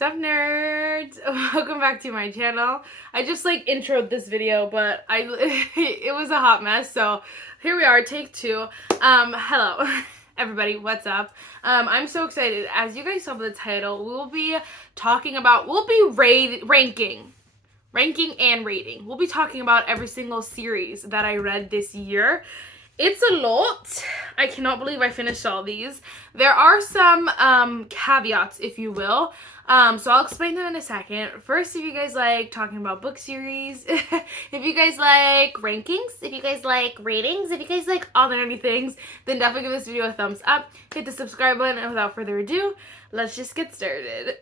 Sup nerds? Welcome back to my channel. I just introed this video, but it was a hot mess, so here we are, take two. Hello everybody, what's up? I'm so excited. As you guys saw by the title, we'll be ranking and rating. We'll be talking about every single series that I read this year. It's a lot. I cannot believe I finished all these. There are some caveats, if you will. So I'll explain them in a second. First, if you guys like talking about book series, if you guys like rankings, if you guys like ratings, if you guys like all the nerdy things, then definitely give this video a thumbs up. Hit the subscribe button, and without further ado, let's just get started.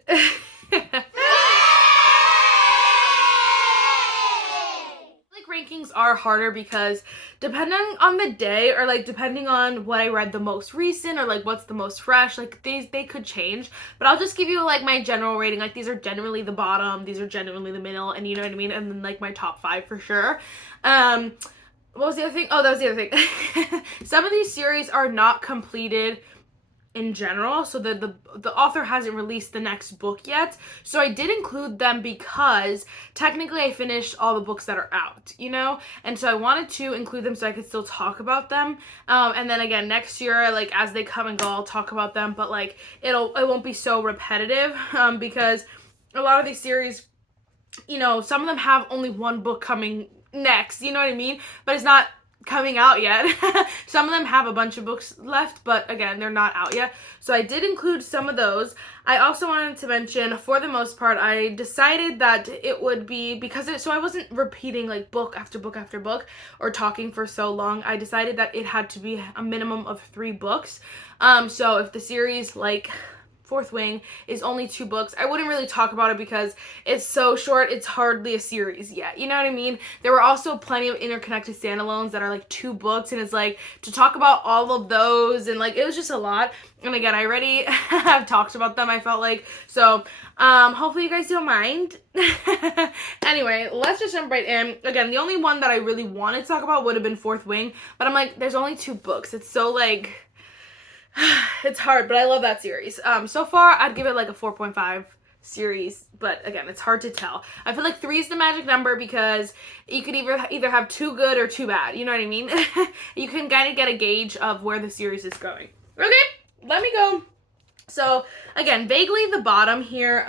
Rankings are harder because depending on the day or depending on what I read the most recent or what's the most fresh, they could change, but I'll just give you my general rating. These are generally the bottom, these are generally the middle, and you know what I mean, and then my top 5 for sure. What was the other thing? Oh, that was the other thing. Some of these series are not completed in general, so the author hasn't released the next book yet, so I did include them because technically I finished all the books that are out, you know, and so I wanted to include them so I could still talk about them, and then again next year, as they come and go, I'll talk about them, but it won't be so repetitive, because a lot of these series, you know, some of them have only one book coming next, you know what I mean, but it's not coming out yet. Some of them have a bunch of books left, but again, they're not out yet. So I did include some of those. I also wanted to mention, for the most part, I decided that it would be, so I wasn't repeating book after book after book or talking for so long. I decided that it had to be a minimum of 3 books. So if the series Fourth Wing is only 2 books, I wouldn't really talk about it because it's so short, it's hardly a series yet, you know what I mean? There were also plenty of interconnected standalones that are 2 books, and it's to talk about all of those, and it was just a lot, and again, I already have talked about them, I felt so hopefully you guys don't mind. Anyway, let's just jump right in. Again, the only one that I really wanted to talk about would have been Fourth Wing, but I'm there's only 2 books, it's so it's hard, but I love that series. So far, I'd give it a 4.5 series, but again, it's hard to tell. I feel 3 is the magic number because you could either have 2 good or 2 bad, you know what I mean? You can kind of get a gauge of where the series is going. Okay, let me go. So, again, vaguely the bottom here,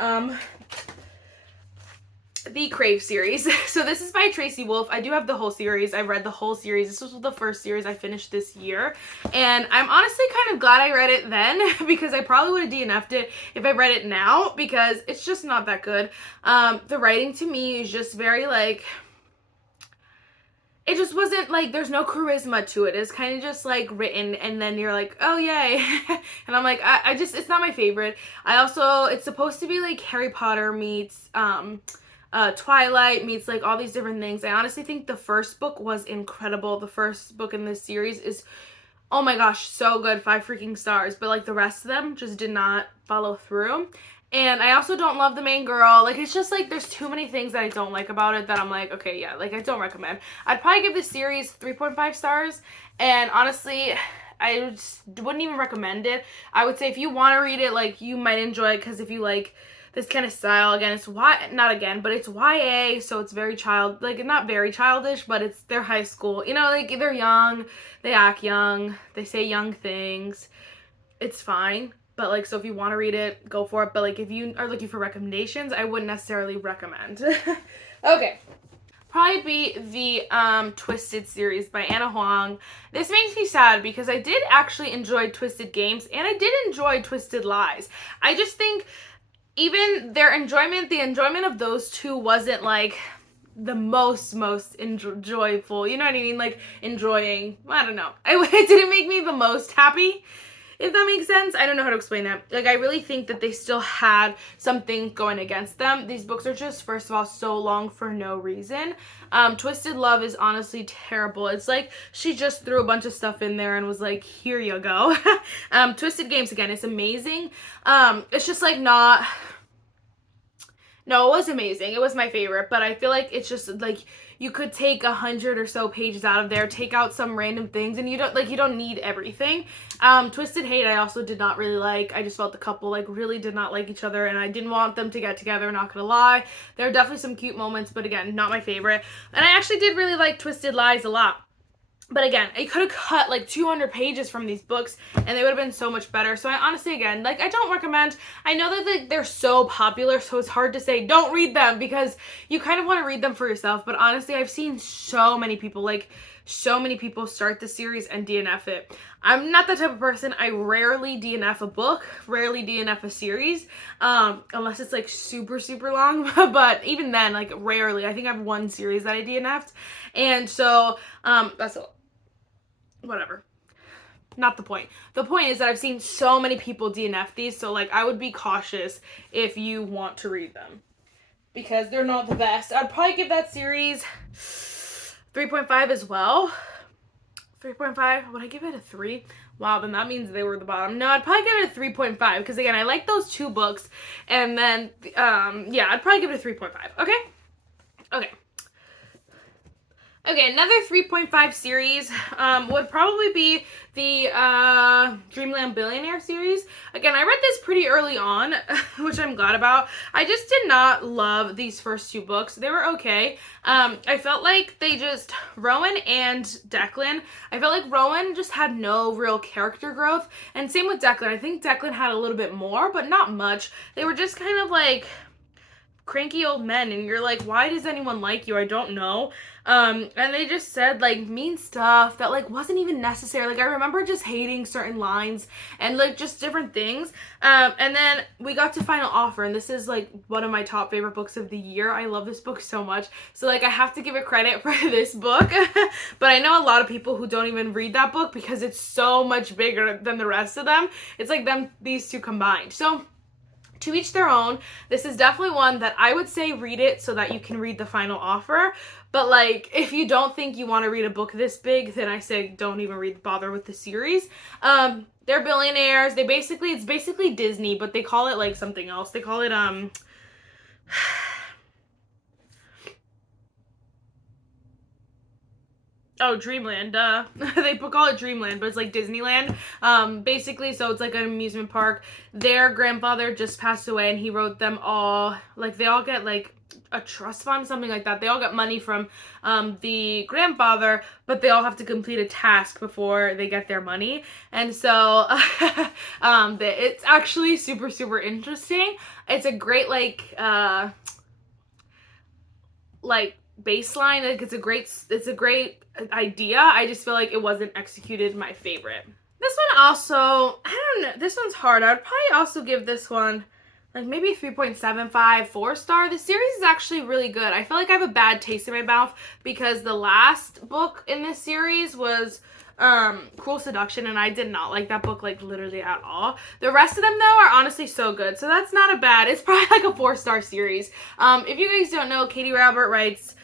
the Crave series. So this is by Tracy Wolf. I do have the whole series. I read the whole series. This was the first series I finished this year. And I'm honestly kind of glad I read it then because I probably would have DNF'd it if I read it now because it's just not that good. The writing to me is just very it just wasn't there's no charisma to it. It's kind of just written and then you're oh yay. And I'm I just, it's not my favorite. It's supposed to be Harry Potter meets Twilight meets all these different things. I honestly think the first book was incredible. The first book in this series is, oh my gosh, so good, 5 freaking stars, but the rest of them just did not follow through. And I also don't love the main girl. It's just there's too many things that I don't like about it that I'm okay, yeah, I don't recommend. I'd probably give this series 3.5 stars, and honestly, I just wouldn't even recommend it. I would say if you want to read it, you might enjoy it because if you this kind of style, again, it's it's YA, so it's very not very childish, but it's their high school, you know, they're young, they act young, they say young things, it's fine, but so if you want to read it, go for it, but if you are looking for recommendations, I wouldn't necessarily recommend. Okay. Probably be the Twisted series by Anna Huang. This makes me sad because I did actually enjoy Twisted Games, and I did enjoy Twisted Lies. I just think even the enjoyment of those 2 wasn't the most enjoyable, you know what I mean? Enjoying, I don't know. It didn't make me the most happy, if that makes sense. I don't know how to explain that. I really think that they still had something going against them. These books are just, first of all, so long for no reason. Twisted Love is honestly terrible. It's she just threw a bunch of stuff in there and was here you go. Twisted Games, again, it's amazing. It's just not No, it was amazing. It was my favorite, but I feel like it's just like you could take 100 or so pages out of there, take out some random things, and you don't need everything. Twisted Hate I also did not really like. I just felt the couple like really did not like each other, and I didn't want them to get together, not gonna lie. There are definitely some cute moments, but again, not my favorite. And I actually did really like Twisted Lies a lot. But again, I could have cut like 200 pages from these books and they would have been so much better. So I honestly, again, like I don't recommend. I know that like, they're so popular, so it's hard to say don't read them because you kind of want to read them for yourself. But honestly, I've seen so many people start the series and DNF it. I'm not that type of person. I rarely DNF a book, rarely DNF a series, unless it's like super, super long. But even then, like rarely. I think I have one series that I DNF'd. And so that's whatever. Not the point. The point is that I've seen so many people DNF these, so like I would be cautious if you want to read them because they're not the best. I'd probably give that series 3.5 as well. 3.5. Would I give it a 3? Wow, then that means they were the bottom. No, I'd probably give it a 3.5 because again, I like those two books, and then yeah, I'd probably give it a 3.5. Okay, another 3.5 series would probably be the Dreamland Billionaire series. Again, I read this pretty early on, which I'm glad about. I just did not love these first two books. They were okay. I felt like Rowan and Declan, I felt like Rowan just had no real character growth. And same with Declan. I think Declan had a little bit more, but not much. They were just kind of like cranky old men, and you're like, why does anyone like you? I don't know. And they just said like mean stuff that like wasn't even necessary. Like I remember just hating certain lines and like just different things. And then we got to Final Offer, and this is like one of my top favorite books of the year. I love this book so much. So like I have to give it credit for this book. But I know a lot of people who don't even read that book because it's so much bigger than the rest of them. It's like these two combined. So to each their own. This is definitely one that I would say read it so that you can read the Final Offer. But like, if you don't think you want to read a book this big, then I say don't even bother with the series. They're billionaires. It's basically Disney, but they call it like something else. They call it oh, Dreamland, they call it Dreamland, but it's like Disneyland. Basically, so it's like an amusement park. Their grandfather just passed away, and he wrote them all, like, they all get, like, a trust fund, something like that. They all get money from the grandfather, but they all have to complete a task before they get their money. And so, it's actually super, super interesting. It's a great, like baseline. Like it's a great idea. I just feel like it wasn't executed my favorite. This one also, I don't know, this one's hard. I would probably also give this one like maybe 3.75, 4-star. The series is actually really good. I feel like I have a bad taste in my mouth because the last book in this series was Cruel Seduction, and I did not like that book like literally at all. The rest of them though are honestly so good, so that's not a bad, it's probably like a 4-star series. If you guys don't know, Katie Rabbit writes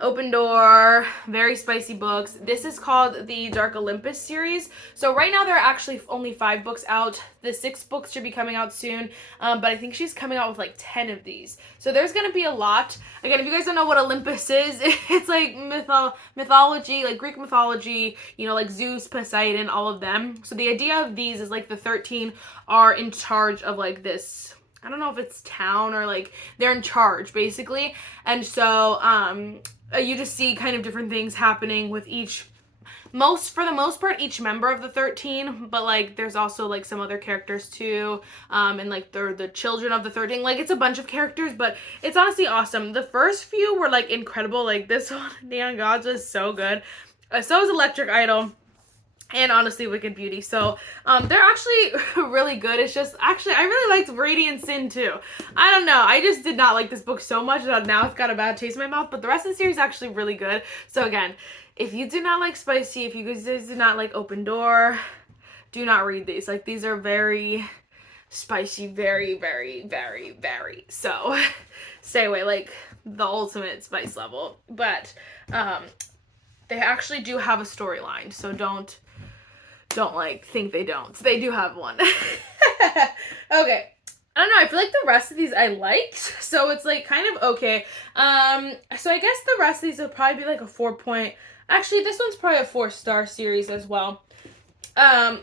Open Door, very spicy books. This is called the Dark Olympus series. So right now there are actually only 5 books out. The 6th book should be coming out soon, but I think she's coming out with like 10 of these. So there's going to be a lot. Again, if you guys don't know what Olympus is, it's like mythology, like Greek mythology, you know, like Zeus, Poseidon, all of them. So the idea of these is like the 13 are in charge of like this, I don't know if it's town or like they're in charge basically. And so you just see kind of different things happening with for the most part, each member of the 13, but like there's also like some other characters too, and like they're the children of the 13. Like it's a bunch of characters, but it's honestly awesome. The first few were like incredible. Like this one, Neon Gods, was so good. So was Electric Idol. And honestly, Wicked Beauty. So, they're actually really good. It's just, actually, I really liked Radiant Sin too. I don't know. I just did not like this book so much that now it's got a bad taste in my mouth. But the rest of the series is actually really good. So again, if you do not like spicy, if you guys do not like Open Door, do not read these. Like, these are very spicy, very, very, very, very. So, stay away. Like, the ultimate spice level. But, they actually do have a storyline. So don't like think they don't. They do have one. Okay. I don't know, I feel like the rest of these I liked, so it's like kind of okay. So I guess the rest of these will probably be like a 4 point. Actually, this one's probably a 4-star series as well. I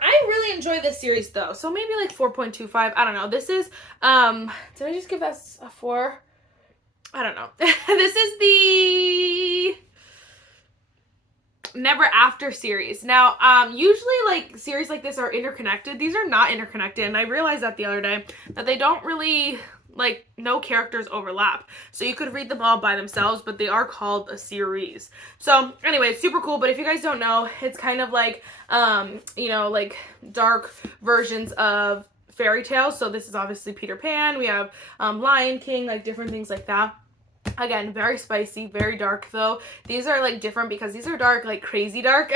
really enjoy this series though, so maybe like 4.25. I don't know. This is did I just give us a 4? I don't know. This is the Never After series. Now, usually like series like this are interconnected. These are not interconnected, and I realized that the other day that they don't really like no characters overlap. So you could read them all by themselves, but they are called a series. So anyway, it's super cool, but if you guys don't know, it's kind of like you know, like dark versions of fairy tales. So this is obviously Peter Pan. We have Lion King, like different things like that. Again, very spicy, very dark though. These are like different because these are dark, like crazy dark.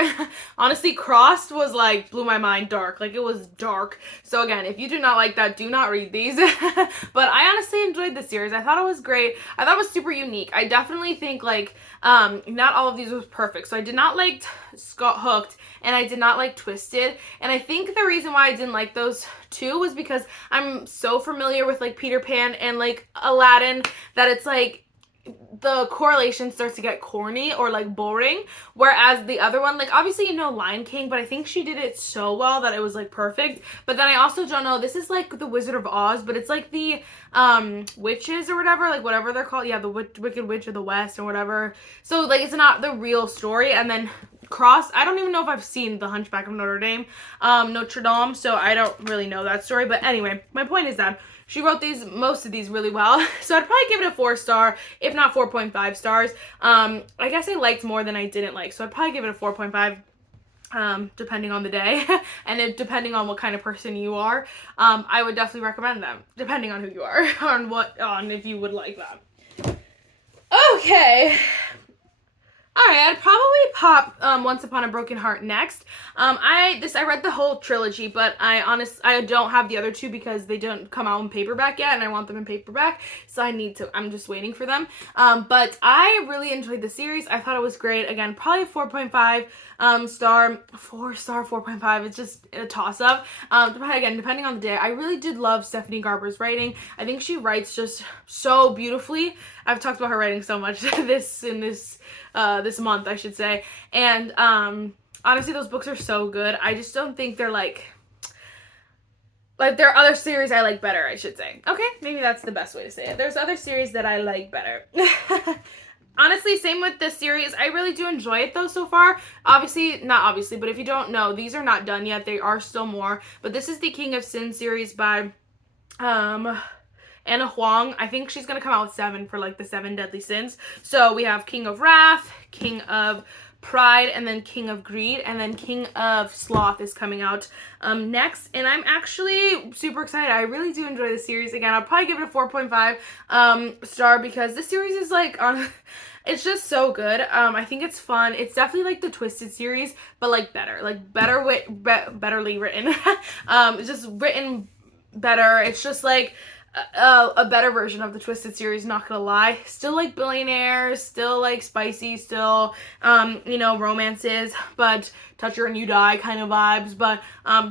Honestly, Crossed was like, blew my mind dark. Like it was dark. So again, if you do not like that, do not read these. But I honestly enjoyed the series. I thought it was great. I thought it was super unique. I definitely think like, not all of these was perfect. So I did not like Hooked, and I did not like Twisted. And I think the reason why I didn't like those two was because I'm so familiar with like Peter Pan and like Aladdin that it's like, the correlation starts to get corny or like boring, whereas the other one, like obviously you know Lion King, but I think she did it so well that it was like perfect. But then I also don't know, this is like the Wizard of Oz, but it's like the witches or whatever, like whatever they're called, yeah, the Wicked Witch of the West or whatever. So like it's not the real story. And then Cross, I don't even know if I've seen The Hunchback of Notre Dame, Notre Dame, so I don't really know that story. But anyway, my point is that she wrote most of these really well. So I'd probably give it a 4-star, if not 4.5 stars. I guess I liked more than I didn't like. So I'd probably give it a 4.5, depending on the day. And depending on what kind of person you are. I would definitely recommend them, depending on who you are, on if you would like that. Okay. Alright, I'd probably pop Once Upon a Broken Heart next. I read the whole trilogy, but I don't have the other two because they don't come out in paperback yet, and I want them in paperback, so I'm just waiting for them. But I really enjoyed the series. I thought it was great. Again, probably 4.5 star, 4-star, 4.5. It's just a toss-up. Again, depending on the day. I really did love Stephanie Garber's writing. I think she writes just so beautifully. I've talked about her writing so much this month, I should say. And honestly, those books are so good. I just don't think they're like there are other series I like better, I should say. Okay, maybe that's the best way to say it. There's other series that I like better. Honestly, same with this series. I really do enjoy it though so far. Not obviously, but if you don't know, these are not done yet. There are still more. But this is the King of Sin series by Anna Huang. I think she's gonna come out with 7 for like the 7 deadly sins. So we have King of Wrath, King of Pride, and then King of Greed, and then King of Sloth is coming out next. And I'm actually super excited. I really do enjoy the series. Again, I'll probably give it a 4.5 star because this series is like it's just so good. I think it's fun. It's definitely like the Twisted series, but like betterly written. It's just written better. It's just like a better version of the Twisted series, not gonna lie. Still like billionaires, still like spicy, still you know, romances, but touch her and you die kind of vibes, but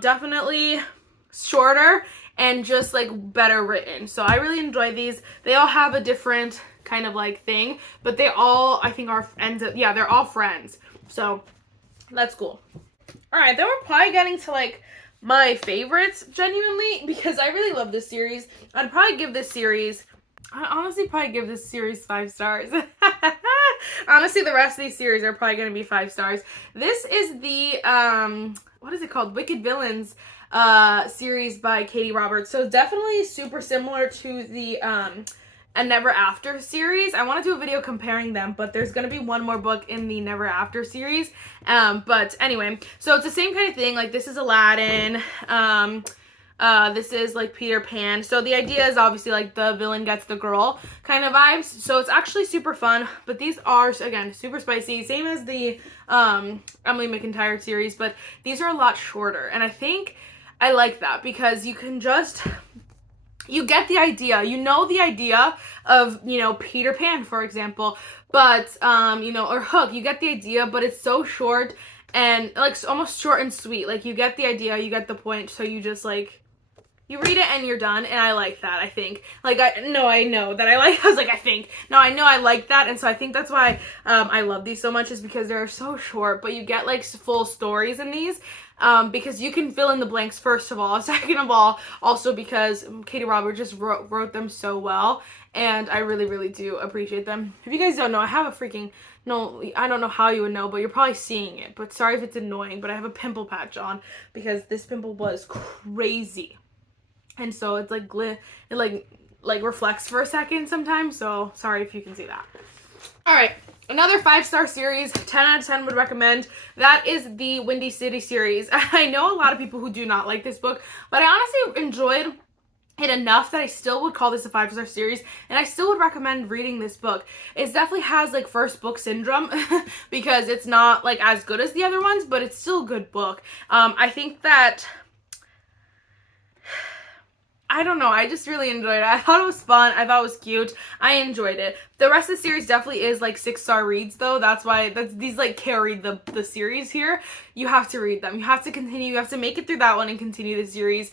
definitely shorter and just like better written. So I really enjoy these. They all have a different kind of like thing, but they all I think are friends. Yeah, they're all friends, so that's cool. All right, then we're probably getting to like my favorites, genuinely, because I really love this series. I'd probably give this series, I honestly probably give this series 5 stars. Honestly, the rest of these series are probably going to be 5 stars. This is the, what is it called? Wicked Villains series by Katie Roberts. So definitely super similar to the a Never After series. I want to do a video comparing them, but there's going to be one more book in the Never After series. But anyway, so it's the same kind of thing. Like this is Aladdin. This is like Peter Pan. So the idea is obviously like the villain gets the girl kind of vibes. So it's actually super fun. But these are, again, super spicy. Same as the Emily McIntyre series, but these are a lot shorter. And I think I like that because you can just... You get the idea. You know the idea of, you know, Peter Pan, for example. But, you know, or Hook. You get the idea, but it's so short and, like, almost short and sweet. Like, you get the idea. You get the point. So you just, like, You read it and you're done, and I like that, I think. Like, I know that I like, I was like, I think. No, I know I like that, and so I think that's why I love these so much, is because they're so short, but you get, like, full stories in these, because you can fill in the blanks, first of all. Second of all, also because Katie Roberts just wrote them so well, and I really, really do appreciate them. If you guys don't know, I have a freaking, no, I don't know how you would know, but you're probably seeing it, but sorry if it's annoying, but I have a pimple patch on, because this pimple was crazy. And so it's like it like reflects for a second sometimes, so sorry if you can see that. All right, another 5-star series, 10 out of 10 would recommend. That is the Windy City series. I know a lot of people who do not like this book, but I honestly enjoyed it enough that I still would call this a 5-star series, and I still would recommend reading this book. It definitely has like first book syndrome because it's not like as good as the other ones, but it's still a good book. I think that, I don't know, I just really enjoyed it. I thought it was fun. I thought it was cute. I enjoyed it. The rest of the series definitely is like 6-star reads though. That's why these like carry the series here. You have to read them. You have to continue. You have to make it through that one and continue the series.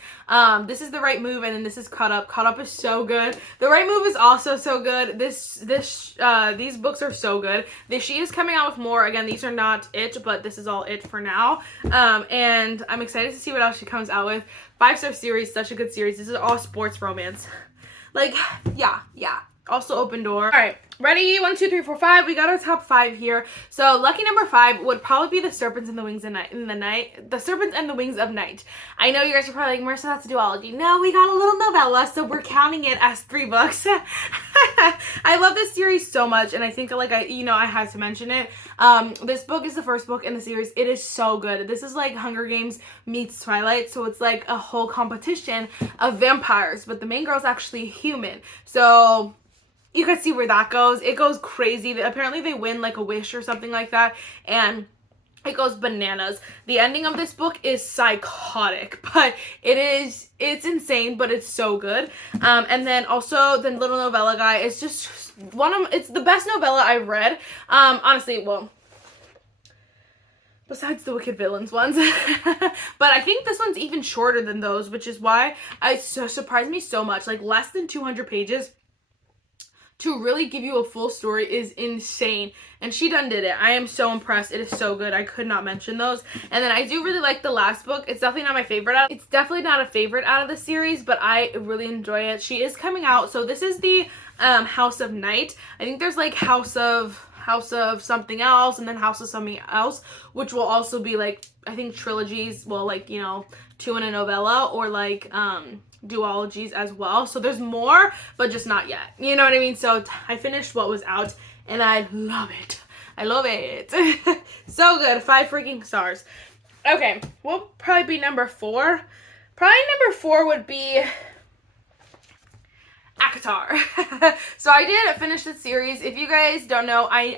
This is The Right Move, and then this is Caught Up. Caught Up is so good. The Right Move is also so good. These books are so good. She is coming out with more. Again, these are not it, but this is all it for now. And I'm excited to see what else she comes out with. 5-star series, such a good series. This is all sports romance. Like, yeah. Also Open Door. All right, ready? 1, 2, 3, 4, 5. We got our top 5 here. So lucky number 5 would probably be The Serpents and the Wings of Night. The Serpents and the Wings of Night. I know you guys are probably like, Marissa, that's a duology. No, we got a little novella, so we're counting it as 3 books. I love this series so much, and I think like I had to mention it. This book is the first book in the series. It is so good. This is like Hunger Games meets Twilight, so it's like a whole competition of vampires, but the main girl's actually human. So you can see where that goes. It goes crazy. Apparently they win like a wish or something like that, and it goes bananas. The ending of this book is psychotic, but it's insane, but it's so good. And then also the little novella guy is just it's the best novella I've read. Honestly, well, besides the Wicked Villains ones. But I think this one's even shorter than those, which is why it surprised me so much. Like less than 200 pages. To really give you a full story is insane, and she done did it. I am so impressed. It is so good. I could not mention those. And then I do really like the last book. It's definitely not my favorite. It's definitely not a favorite out of the series, but I really enjoy it. She is coming out. So this is the House of Night. I think there's like House of something else, and then House of something else, which will also be like, I think trilogies. Well, like, 2 in a novella, or like duologies as well. So there's more, but just not yet. You know what I mean? So I finished what was out, and I love it. I love it. So good. 5 freaking stars. Okay, what will probably be number 4? Probably number 4 would be ACOTAR. So I did finish the series. If you guys don't know, I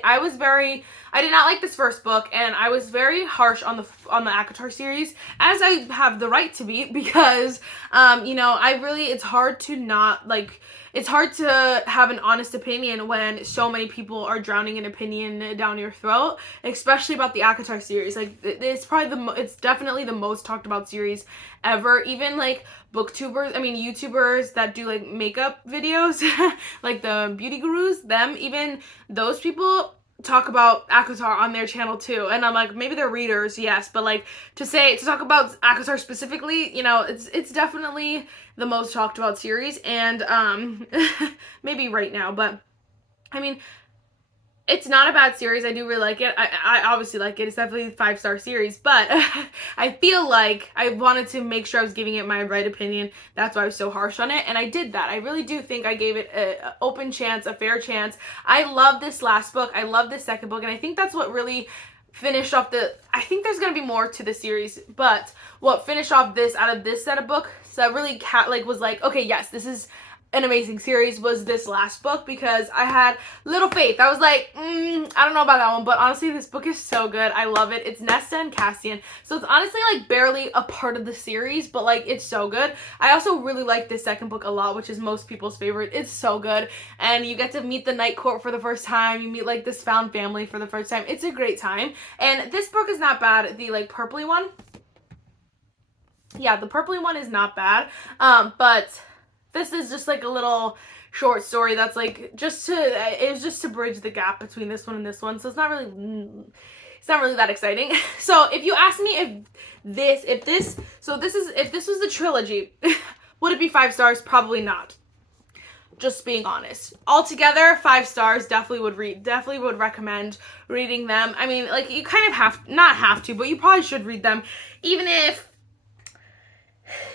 did not like this first book, and I was very harsh on the ACOTAR series, as I have the right to be, because it's hard to not like, it's hard to have an honest opinion when so many people are drowning in opinion down your throat, especially about the ACOTAR series. Like, it's definitely the most talked about series ever. Even like YouTubers that do like makeup videos, like the beauty gurus, even those people talk about ACOTAR on their channel too. And I'm like, maybe they're readers, yes, but like to talk about ACOTAR specifically, it's definitely the most talked about series, and maybe right now, but I mean, it's not a bad series. I do really like it. I obviously like it. It's definitely a 5-star series, but I feel like I wanted to make sure I was giving it my right opinion. That's why I was so harsh on it, and I did that. I really do think I gave it an open chance, a fair chance. I love this last book. I love this second book, and I think that's what really finished off I think there's going to be more to the series, but what finished off this out of this set of books that really was like, okay, yes, this is an amazing series, was this last book, because I had little faith. I was like, I don't know about that one, but honestly, this book is so good. I love it. It's Nesta and Cassian, so it's honestly like barely a part of the series, but like it's so good. I also really like this second book a lot, which is most people's favorite. It's so good, and you get to meet the Night Court for the first time. You meet like this found family for the first time. It's a great time, and this book is not bad. The like purpley one, Yeah, the purpley one is not bad. But this is just like a little short story that's like it was just to bridge the gap between this one and this one. So it's not really that exciting. So if you ask me if this was the trilogy, would it be 5 stars? Probably not. Just being honest. Altogether, 5 stars. Definitely would recommend reading them. I mean, like, you kind of not have to, but you probably should read them. Even if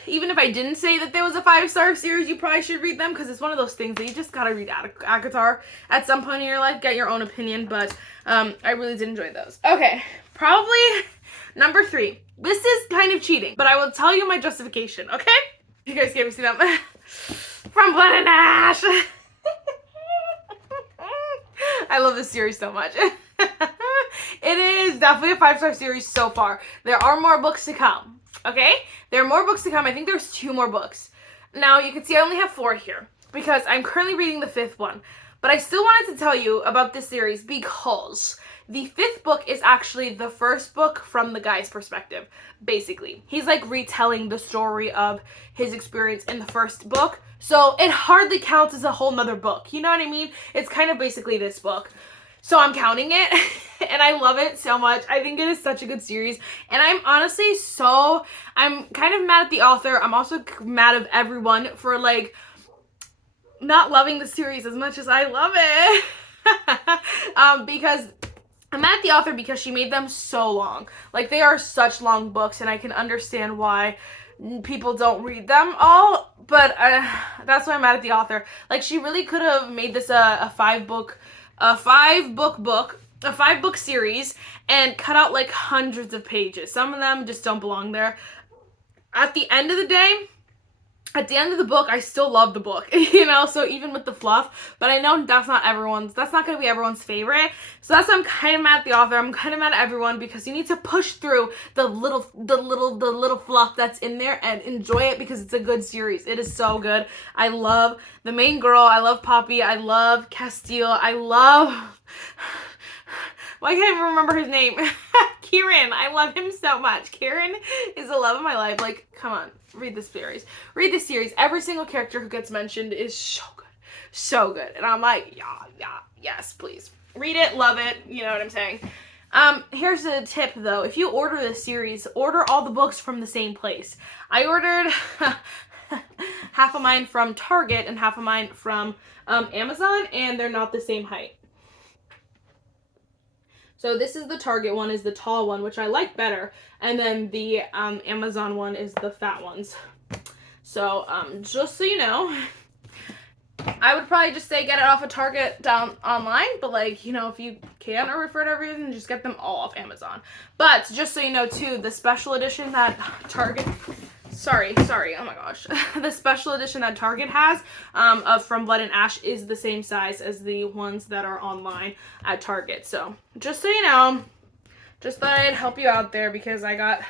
I didn't say that there was a 5-star series, you probably should read them, because it's one of those things that you just gotta read ACOTAR at some point in your life, get your own opinion, but I really did enjoy those. Okay, probably number 3. This is kind of cheating, but I will tell you my justification, okay? You guys can't see them. From Blood and Ash. I love this series so much. It is definitely a 5-star series so far. There are more books to come. Okay? There are more books to come. I think there's 2 more books. Now, you can see I only have 4 here because I'm currently reading the 5th one. But I still wanted to tell you about this series because the 5th book is actually the first book from the guy's perspective, basically. He's like retelling the story of his experience in the first book. So it hardly counts as a whole nother book. You know what I mean? It's kind of basically this book. So I'm counting it, and I love it so much. I think it is such a good series, and I'm honestly I'm kind of mad at the author. I'm also mad at everyone for, like, not loving the series as much as I love it. Because I'm mad at the author because she made them so long. Like, they are such long books, and I can understand why people don't read them all, but that's why I'm mad at the author. Like, she really could have made this a 5-book series and cut out like hundreds of pages. Some of them just don't belong there. At the end of the day, at the end of the book, I still love the book, you know, so even with the fluff, but I know that's not going to be everyone's favorite. So that's why I'm kind of mad at the author. I'm kind of mad at everyone because you need to push through the little fluff that's in there and enjoy it because it's a good series. It is so good. I love the main girl. I love Poppy. I love Castile. Why can't I even remember his name? Kieran. I love him so much. Kieran is the love of my life. Like, come on. Read this series. Read this series. Every single character who gets mentioned is so good. So good. And I'm like, yes, please. Read it. Love it. You know what I'm saying? Here's a tip, though. If you order this series, order all the books from the same place. I ordered half of mine from Target and half of mine from Amazon, and they're not the same height. So this is the Target one, is the tall one, which I like better. And then the Amazon one is the fat ones. So just so you know, I would probably just say get it off of Target down online. But, like, you know, if you can't or for whatever reason, just get them all off Amazon. But just so you know, too, the special edition that Target... Sorry, oh my gosh. The special edition that Target has of From Blood and Ash is the same size as the ones that are online at Target. So, just so you know, just thought I'd help you out there because I got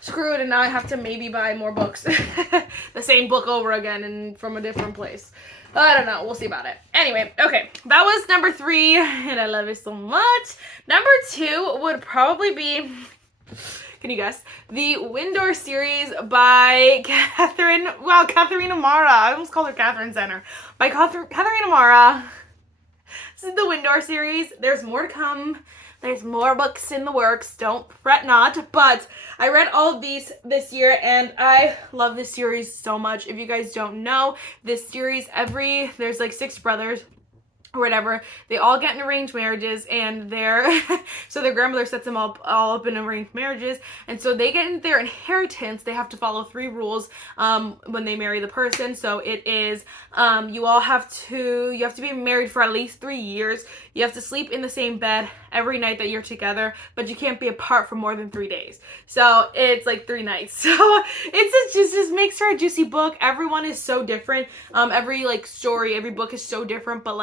screwed and now I have to maybe buy more books. The same book over again and from a different place. I don't know. We'll see about it. Anyway, okay. That was number 3 and I love it so much. Number 2 would probably be... Can you guess? The Windor series by Catherine Amara. I almost called her Catherine Zenner. By Catherine Amara. This is the Windor series. There's more to come. There's more books in the works. Don't fret not. But I read all of these this year, and I love this series so much. If you guys don't know, this series, there's like 6 brothers or whatever, they all get in arranged marriages, and so their grandmother sets them all up in arranged marriages, and so they get in their inheritance. They have to follow 3 rules when they marry the person. So it is you have to be married for at least 3 years. You have to sleep in the same bed every night that you're together, but you can't be apart for more than 3 days. So it's like 3 nights. So it just makes for a juicy book. Everyone is so different. Every story, every book is so different, but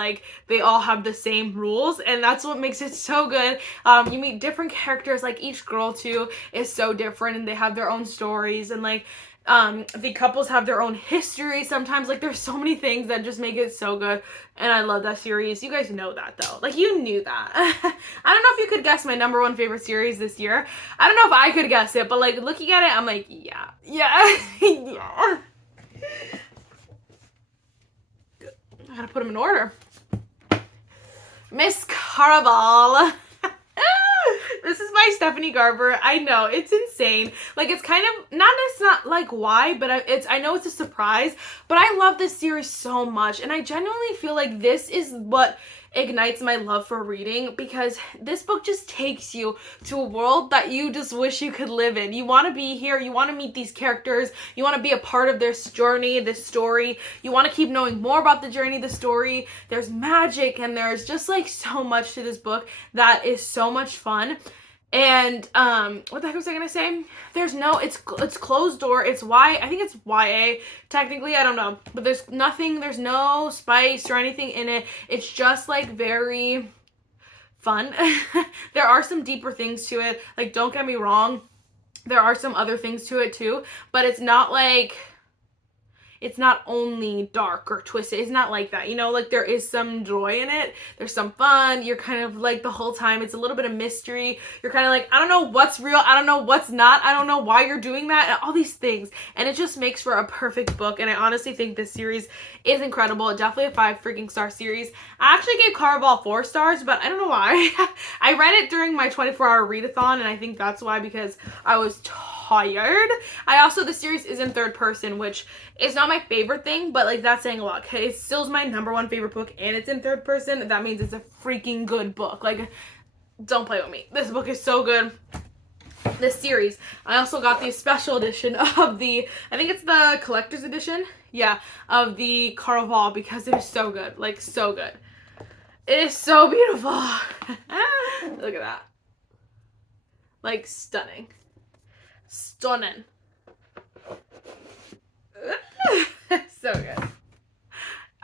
they all have the same rules, and that's what makes it so good. You meet different characters. Like, each girl too is so different, and they have their own stories, and The couples have their own history sometimes. Like, there's so many things that just make it so good, and I love that series. You guys know that, though. Like, you knew that. I don't know if you could guess my number one favorite series this year. I don't know if I could guess it, but, like, looking at it, I'm like, yeah. Yeah. Yeah. I gotta put them in order. Miss Caraval. This is by Stephanie Garber. I know, it's insane. Like, it's kind of, it's not like why, but I know it's a surprise, but I love this series so much, and I genuinely feel like this is what ignites my love for reading, because this book just takes you to a world that you just wish you could live in. You want to be here, you want to meet these characters, you want to be a part of their journey, this story, you want to keep knowing more about the journey, the story. There's magic, and there's just like so much to this book that is so much fun. And what the heck was I gonna say? It's closed door. I think it's YA technically, I don't know, but there's no spice or anything in it. It's just like very fun. There are some deeper things to it, like, don't get me wrong, there are some other things to it too, but it's not only dark or twisted. It's not like that, like, there is some joy in it. There's some fun. You're kind of like, the whole time, it's a little bit of mystery. You're kind of like, I don't know what's real. I don't know what's not. I don't know why you're doing that, and all these things. And it just makes for a perfect book. And I honestly think this series is incredible. Definitely a 5 freaking star series. I actually gave Caraval 4 stars, but I don't know why. I read it during my 24-hour readathon, and I think that's why, because I was tired. The series is in third person, which is not my favorite thing, but like, that's saying a lot. Okay, it still is my number one favorite book, and it's in third person. That means it's a freaking good book. Like, don't play with me. This book is so good. This series. I also got the special edition of I think it's the collector's edition. Yeah, of the Caraval, because it is so good. Like, so good. It is so beautiful. Look at that. Like, stunning. Stunning. So good.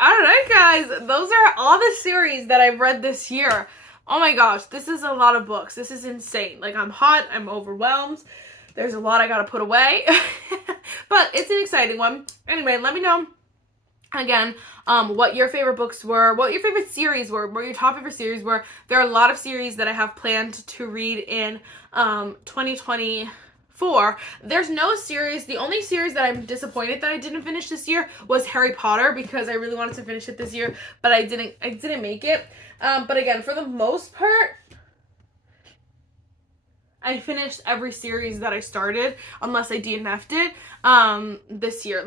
Alright, guys, those are all the series that I've read this year. Oh my gosh, this is a lot of books. This is insane. Like, I'm hot, I'm overwhelmed. There's a lot I gotta put away. But it's an exciting one. Anyway, let me know again what your favorite books were, what your favorite series were, what your top favorite series were. There are a lot of series that I have planned to read in 2024. There's no series. The only series that I'm disappointed that I didn't finish this year was Harry Potter, because I really wanted to finish it this year, but I didn't make it. But again, for the most part, I finished every series that I started, unless I DNF'd it this year.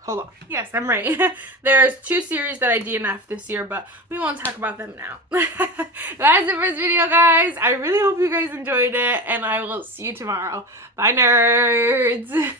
Hold on. Yes, I'm right. There's 2 series that I DNF'd this year, but we won't talk about them now. That's it for this video, guys. I really hope you guys enjoyed it, and I will see you tomorrow. Bye, nerds.